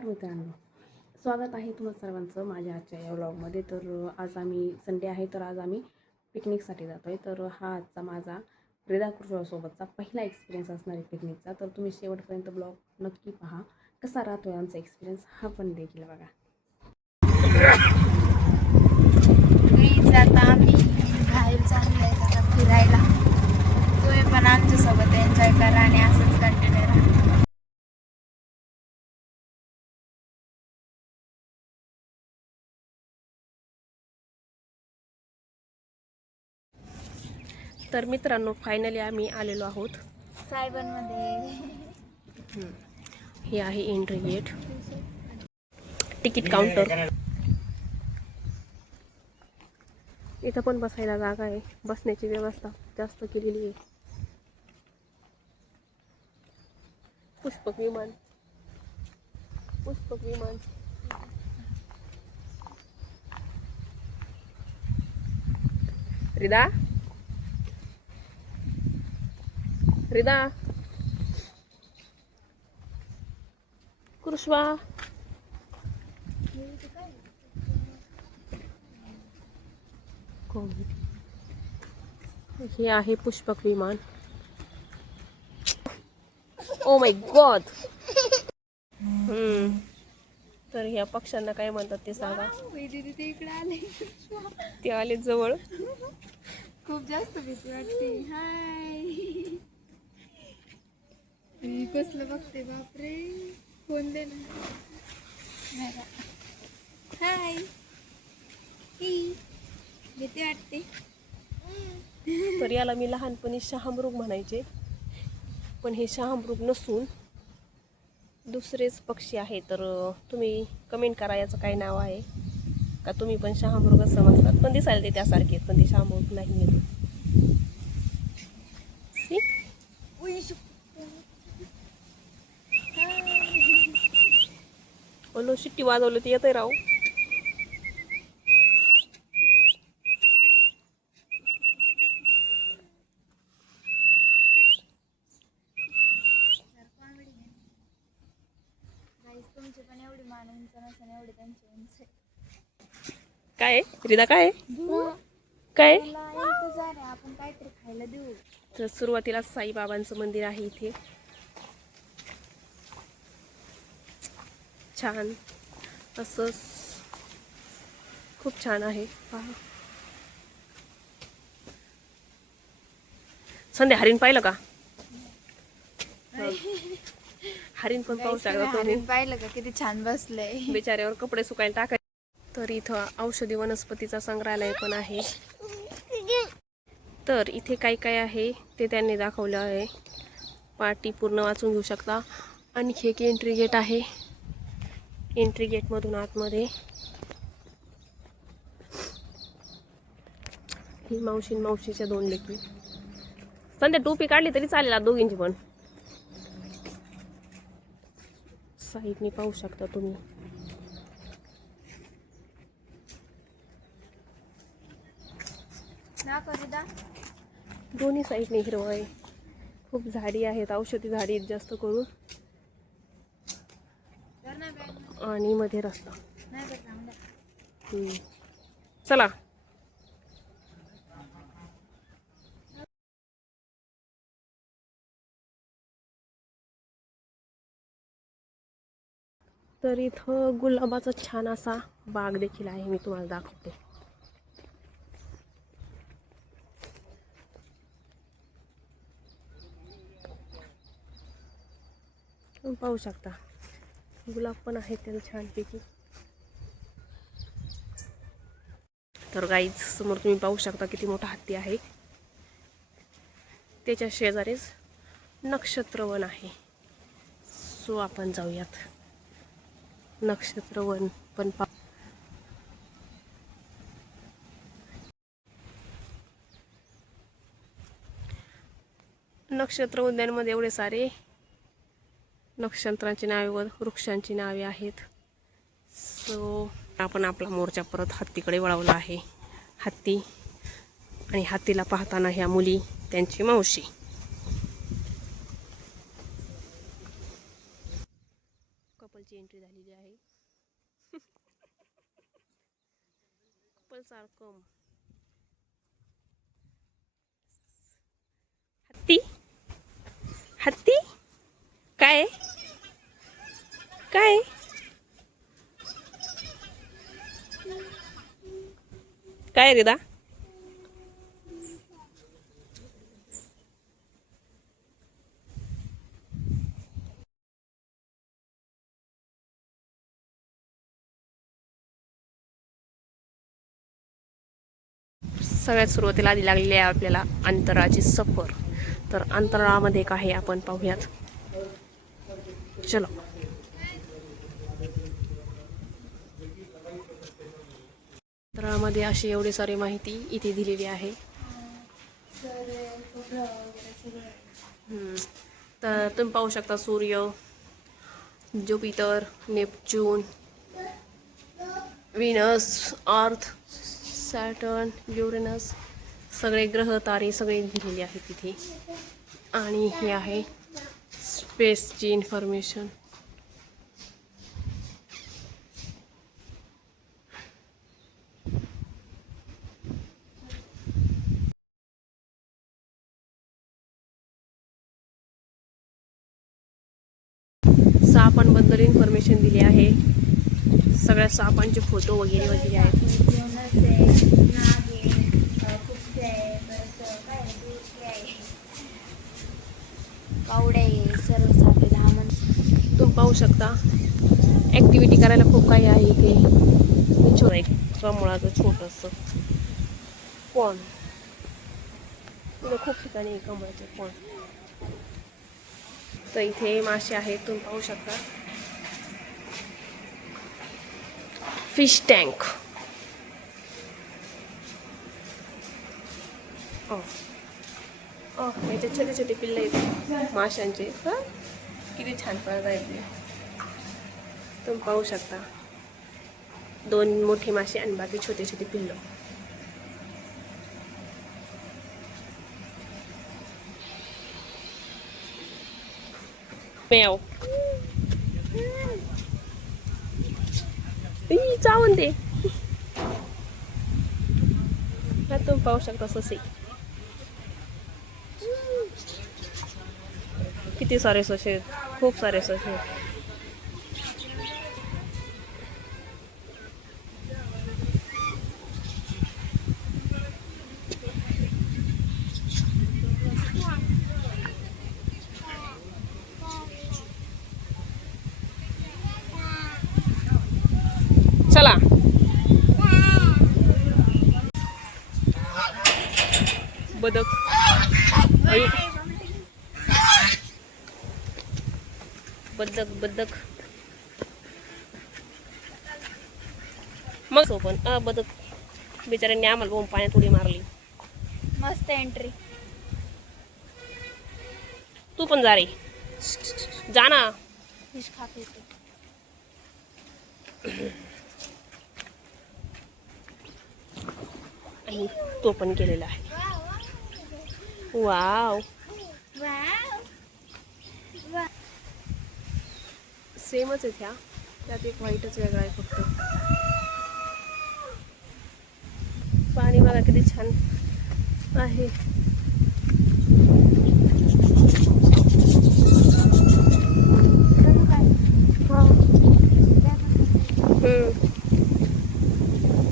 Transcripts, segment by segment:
नमस्कार मित्रांनो, स्वागत आहे तुम्हा सर्वांचं माझ्या आजच्या या व्लॉगमध्ये। तर आज आम्ही संडे आहे, तर आज आम्ही पिकनिकसाठी जातो आहे। तर हा आजचा माझा रिदाकृष्णासोबतचा पहिला एक्सपिरियन्स असणार आहे पिकनिकचा। तर तुम्ही शेवटपर्यंत ब्लॉग नक्की पहा, कसा राहतो आहे आमचा एक्सपिरियन्स हा पण देखील बघा। आता आम्ही बाहेर चाललो आहे आता फिरायला। तुम्ही पण आमच्यासोबत एन्जॉय करा आणि असंच कंटिन्यू राहा। तर मित्रांनो, फायनली आम्ही आलेलो आहोत सायबनमध्ये। हे आहे एंट्री गेट, तिकीट काउंटर। इथं पण बसायला जागा आहे, बसण्याची व्यवस्था जास्त केलेली आहे। पुष्पक विमान, पुष्पक विमान। रिदा, रिदा, कृष्वा, हे आहे पुष्पक विमान। Oh my God. तर ह्या पक्ष्यांना काय म्हणतात ते सांगा। ते इकडे आले, ते आले जवळ। खूप जास्त भीती वाटते। हाय, कसलं बघते, बापरे। फोन दे ना। हाय, भीती वाटते। तर याला मी लहानपणी शहामृग म्हणायचे, पण हे शहामृग नसून दुसरेच पक्षी आहे। तर तुम्ही कमेंट करा याचं काय नाव आहे, का तुम्ही पण शहामृगच समजतात। पण दिसायला ते त्यासारखे आहेत, पण ते शहामृग नाही आहे। ओलो शिट्टी वाजवलं ते येतंय राव। तुमची पण एवढी मान उंच नसेल, एवढी त्यांची उंच आहे। काय आहे? रिदा, काय आहे? काय आहे? इंतजार आहे, आपण काहीतरी खायला देऊ। तर सुरुवातीला साईबाबांचं मंदिर आहे इथे, छान असं, खूप छान आहे। पहा, संध्या हरिण पाहिलं का? हरिण पण पाहू शकता तुम्ही। हरिण पाहिलं का, किती छान बसलंय। बिचाऱ्यावर कपडे सुकायला टाकायचे। तर इथं औषधी वनस्पतीचा संग्रहालय पण आहे। तर इथे काय काय आहे ते त्यांनी दाखवलं आहे, पाटी पूर्ण वाचून घेऊ शकता। आणखी एक एंट्री गेट आहे, एंट्री गेटमधून आतमध्ये ही मावशीच्या 2 लेकी। संध्या टोपी काढली तरी चालेल दोघींची पण। साईडने पाहू शकता तुम्ही। दोन्ही साईडने हिरवळ आहे, खूप झाडी आहेत, औषधी झाडी आहेत जास्त करून, आणि मध्ये रस्ता। चला, तर इथं गुलाबाचा छान असा बाग देखील आहे, मी तुम्हाला दाखवते। पाहू शकता गुलाब पण आहेत त्याला छानपैकी। तर गाईज समोर तुम्ही पाहू शकता किती मोठा हत्ती आहे, त्याच्या शेजारीच नक्षत्रवन आहे। सो आपण जाऊयात नक्षत्रवन पण नक्षत्र उद्यानमध्ये एवढे सारे नक्षत्रांची नावे व वृक्षांची नावे आहेत। सो आपण आपला मोर्चा परत हत्तीकडे वळवला आहे। हत्ती आणि हत्तीला पाहताना ह्या मुली त्यांची मावशी। कपलची एंट्री झालेली आहे। कम. हत्ती हत्ती काय काय काय रे दा. सगळ्यात सुरुवातीला आधी लागलेली आहे आपल्याला अंतराळाची सफर. तर अंतराळामध्ये काय आहे आपण पाहूयात. चलो. अंतराळामध्ये अशी एवढी सारी माहिती इथे दिलेली आहे. तर तुम्ही पाहू शकता सूर्य, ज्युपिटर, नेपच्यून, व्हीनस, अर्थ, सॅटर्न, युरेनस, सगळे ग्रह तारे सगळे दिलेले आहेत तिथे. आणि हे आहे स्पेसची इन्फॉर्मेशन. सापांबद्दल इन्फॉर्मेशन दिली आहे. सगळ्या सापांचे फोटो वगैरे वगैरे आहेत. कावडे सर्व सापे लहान. तुम्ही पाहू शकता ॲक्टिव्हिटी करायला खूप काही आहे इथे. छोटं एक कमळाचं छोटंसं पण खूप ठिकाणी कमळाचे पण. तर इथे मासे आहेत तुम्ही पाहू शकता. Fish tank. याचे छोटे छोटे पिल्ले आहेत माशांचे. किती छान पळत आहेत ते तुम्ही पाहू शकता. 2 मोठी मासे आणि बाकी छोटे छोटे पिल्लं. मेव चावून दे. तुम्ही पाहू शकता ससे. किती सारे ससे, खूप सारे ससे. चला. बदक. बदक बदक मग पण बदक बिचाऱ्यांनी आम्हाला बोंब पाण्यात उडी मारली. मस्त एंट्री. तू पण जा रे, जा ना. फिश खात येते. आणि तो पण केलेला आहे. वाव. सेमच आहेत ह्या, त्यात एक व्हाईटच वेगळा आहे फक्त. पाणी बघा किती छान आहे.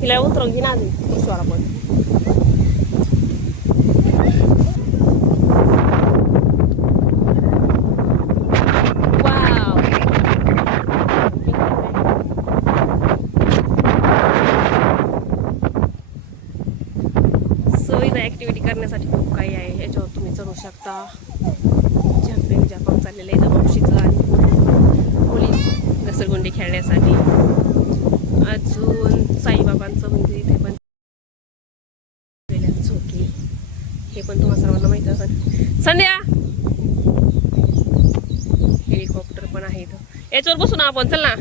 हिला उतरव घे ना अजून ईश्वरा पण. ॲक्टिव्हिटी करण्यासाठी खूप काही आहे. याच्यावर तुम्ही चढू शकता. जम्पिंग जपांग चाललेलं आहे मावशीचं. आणि मुली घसरगुंडी खेळण्यासाठी. अजून साईबाबांचं मंदिर इथे पण झोके, हे पण तुम्हाला सर्वांना माहिती असेल. संध्या हेलिकॉप्टर पण आहे इथं. याच्यावर बसू ना आपण, चल ना.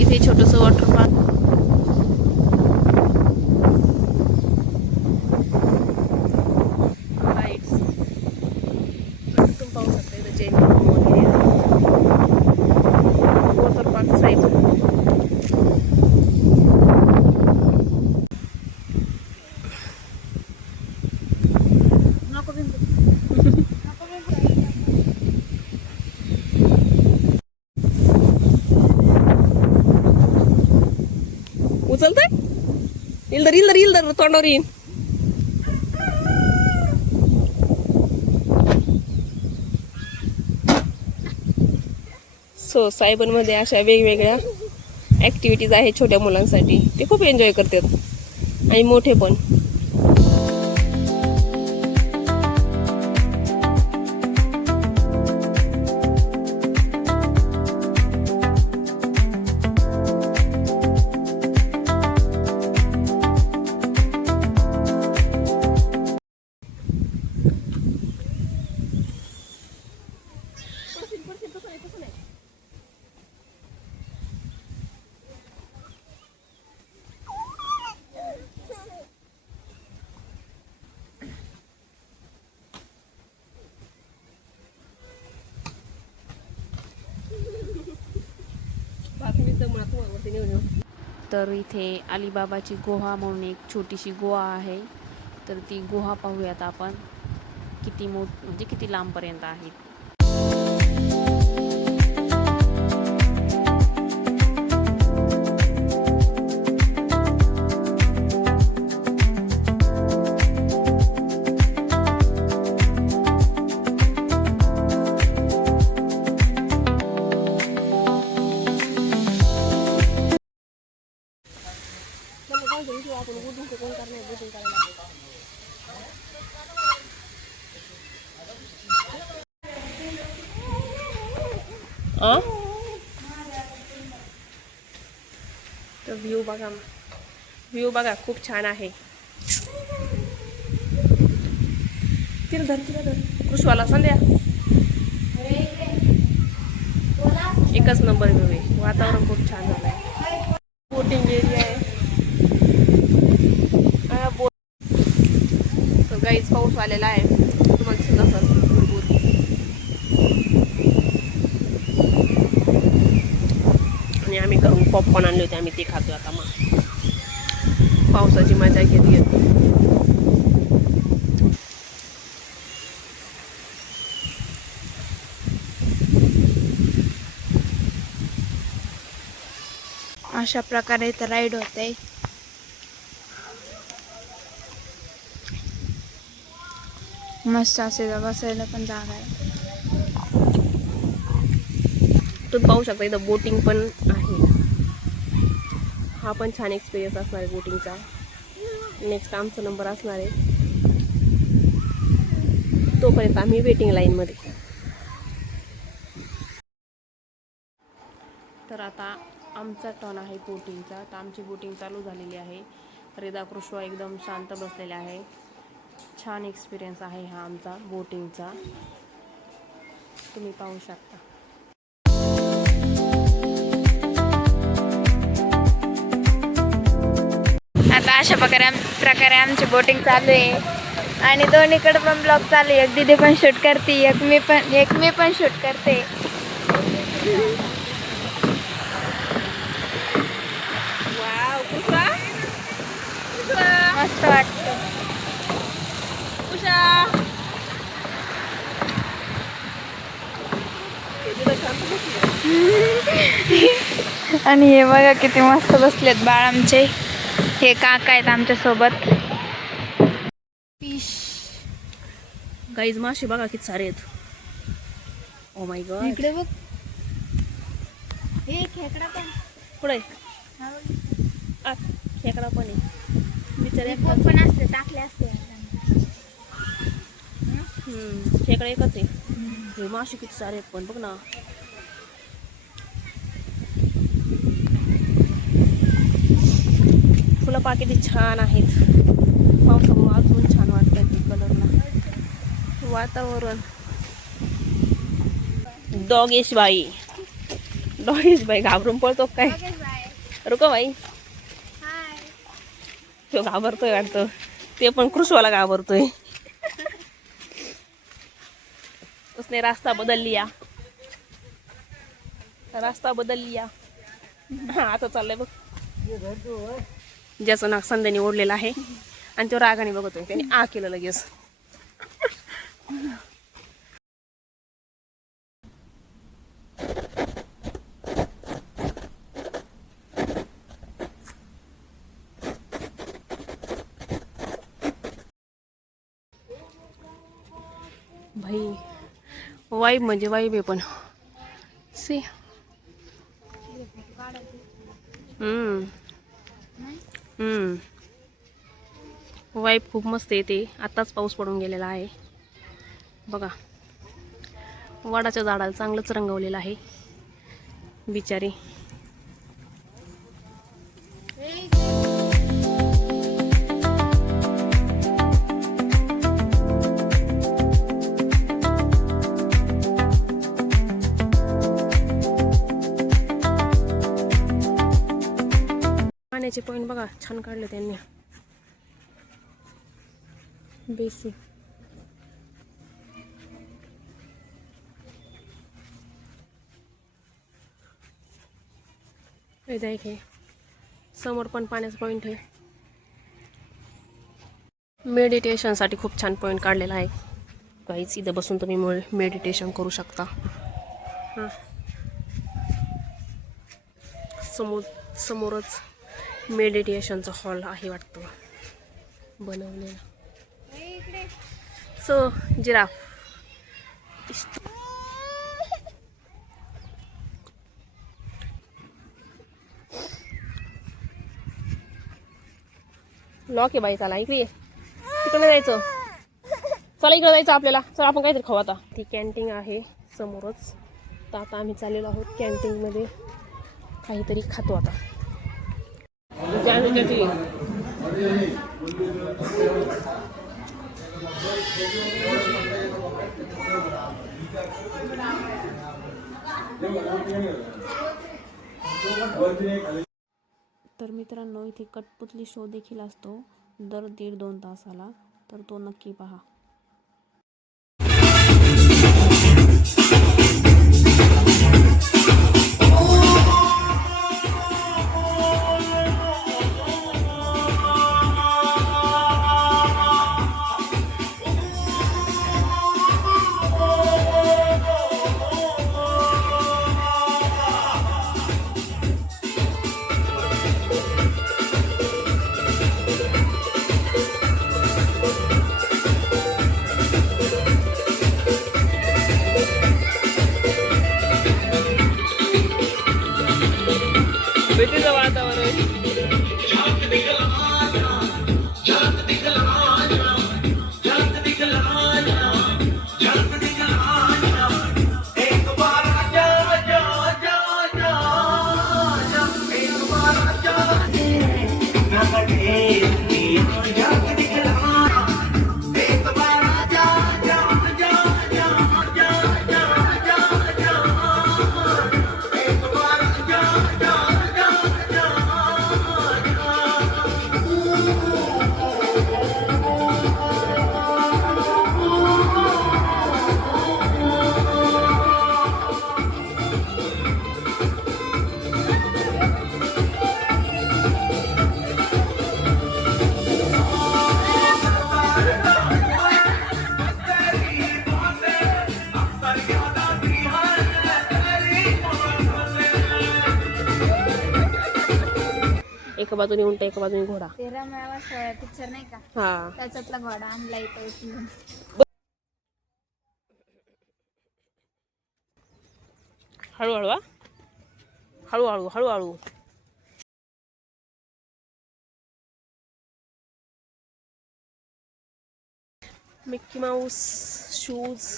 इथे छोटंसं वॉटर पार्क. राईड्स तुम्ही पाहू वॉटर पार्क साईड. नको बिंदू. नको बिंदू. उचलतंय इल्दर तोंडावर येईन. सो सायबनमध्ये अशा वेगवेगळ्या ॲक्टिव्हिटीज आहेत छोट्या मुलांसाठी. ते खूप एन्जॉय करतात आणि मोठे पण. तर इथे अलिबाबाची गुहा म्हणून एक छोटीशी गुहा आहे. तर ती गुहा पाहूयात आपण किती म्हणजे किती लांबपर्यंत आहे. तर व्ह्यू बघा खूप छान आहे. तिला धर कृषवाला संध्या एकच नंबर व्ह्यू आहे. वातावरण खूप छान झालं आहे. बोटिंग एरिया आहे. तर गाईच पाऊस आलेला आहे. तुम्हाला दिसत असेल भरपूर. आणि आम्ही घरून पॉपकॉर्न आणले होते. आम्ही ते खातो आता. मग पावसाची मजा घेत अशा प्रकारे इथं राईड होते. मस्त असे बसायला पण जागा आहे. तुम्ही पाहू शकता इथं बोटिंग पण आहे. हा पण छान एक्सपिरियन्स असणार आहे बोटिंगचा. नेक्स्ट आमचा नंबर असणार आहे. तोपर्यंत आम्ही वेटिंग लाईनमध्ये. तर आता आमचा टर्न आहे बोटिंगचा. तर आमची बोटिंग चालू झालेली आहे. रेदाकृष्ण एकदम शांत बसलेले आहे. छान एक्सपिरियन्स आहे हा आमचा बोटिंगचा. तुम्ही पाहू शकता. आता अशा प्रकारे आमची बोटिंग चालू आहे. आणि दोन्हीकडे पण ब्लॉग चालू आहे. एक दीदी पण शूट करते, एक मी पण शूट करते. मस्त वाटतं. आणि हे बघा किती मस्त बसलेत बाळ आमचे. हे काका आहेत आमच्या सोबत. फिश गाईज मासे बघा किती सारे आहेत. Oh my God. इकडे बघ. हे खेकडा पण पुढे खेकडा पण आहे. बिचारे पण असते टाकले असते. खेकडा एकच आहे. हे मासे किती सारे आहेत पण बघ ना. फुलं पा किती छान आहेत. पावसामुळे अजून छान वाटतं ते कलरला वातावरण. डॉगेश बाई घाबरून पळतो काय. रुको बाई. तो घाबरतोय वाटतं. ते पण कृषवाला घाबरतोय. उसने रास्ता बदल लिया. रास्ता बदल लिया. हा आता चाललंय बघ. ज्याचं नाक संध्याने ओढलेलं आहे आणि तो रागाने बघतोय त्याने आ केलं लगेच. भाई वाईब म्हणजे वाईब आहे पण सी. वाईब खूप मस्त येते. आताच पाऊस पडून गेलेला आहे बघा. वडाच्या झाडाला चांगलंच रंगवलेलं आहे बिचारी. पाण्याचे पॉइंट बघा छान काढले त्यांनी. बेसी इथं एक आहे समोर पण पाण्याचा पॉइंट आहे. मेडिटेशनसाठी खूप छान पॉइंट काढलेला आहे. काहीच इथं बसून तुम्ही मेडिटेशन करू शकता. हां समोरच मेडिटेशनचा हॉल आहे वाटतं बनवलेला. सो जिराफ लॉक आहे बाई. चला इकडे तिकडे जायचं. चला इकडे जायचं आपल्याला. चला आपण काहीतरी खाऊ आता. ती कॅन्टीन आहे समोरच. तर आता आम्ही चाललेलो आहोत कॅन्टीनमध्ये काहीतरी खातो आता. तर मित्रांनो इथे कठपुतली शो देखील असतो दर 1.5-2 तासाला. तर तो नक्की पहा. एका बाजूने उंट एका बाजूने घोडा. 13व्या पिक्चर नाही का हा त्याच्यातला घोडा आणला इथं. हळूहळू हळूहळू हळूहळू. Mickey Mouse shoes.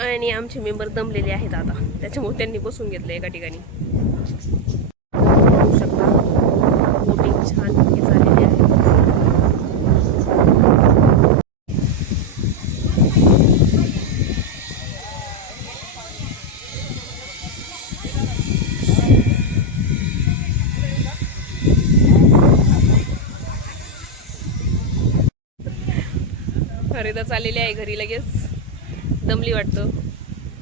आणि आमचे मेंबर दमलेले आहेत आता त्याच्यामुळे त्यांनी बसून घेतलं एका ठिकाणी. बघू शकता बोटिंग छान झालेली आहे. हरिदा चाललेली आहे घरी लगेच, दमली वाटतं.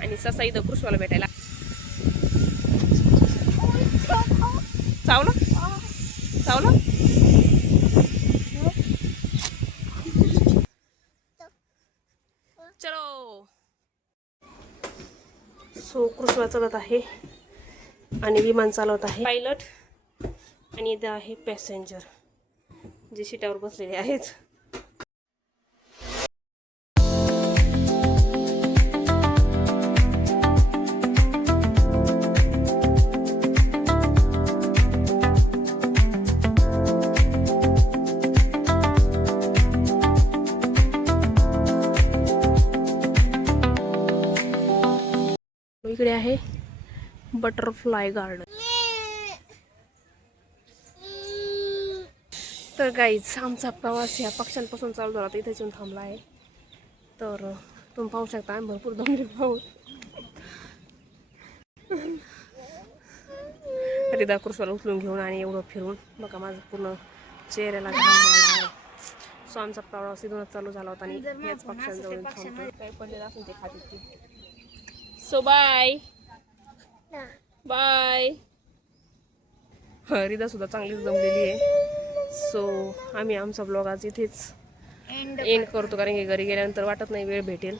आणि ससा इथं कृष्णाला भेटायला. चावला चावला. चलो. सो कृष्णा चालत आहे आणि विमान चालवत आहे पायलट. आणि इथं आहे पॅसेंजर जे सीटावर बसलेले आहेत. इकडे आहे बटरफ्लाय गार्डन. तर गाईज आमचा प्रवास ह्या पक्ष्यांपासून चालू झाला तर इथेच येऊन थांबला आहे. तर तुम्ही पाहू शकता आम्ही भरपूर दमले आहोत. हरिदा कृष्णाला उचलून घेऊन आणि एवढं फिरून बघा माझं पूर्ण चेहऱ्याला घाम आला आहे. सो आमचा प्रवास इथूनच चालू झाला होता आणि याच पक्ष्यांजवळ थांबतो. काही पडलेलं असेल ते खातील ते. So bye bye. हरिदा सुद्धा चांगलीच जमलेली आहे. सो आम्ही आमचा ब्लॉग आज इथेच एंड करतो कारण की घरी गेल्यानंतर वाटत नाही वेळ भेटेल.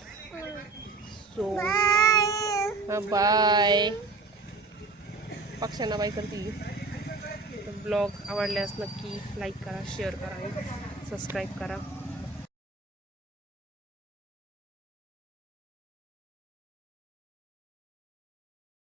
So bye. पक्ष्यांना बाय करते. ब्लॉग आवडल्यास नक्की लाईक करा, शेअर करा आणि सबस्क्राईब करा.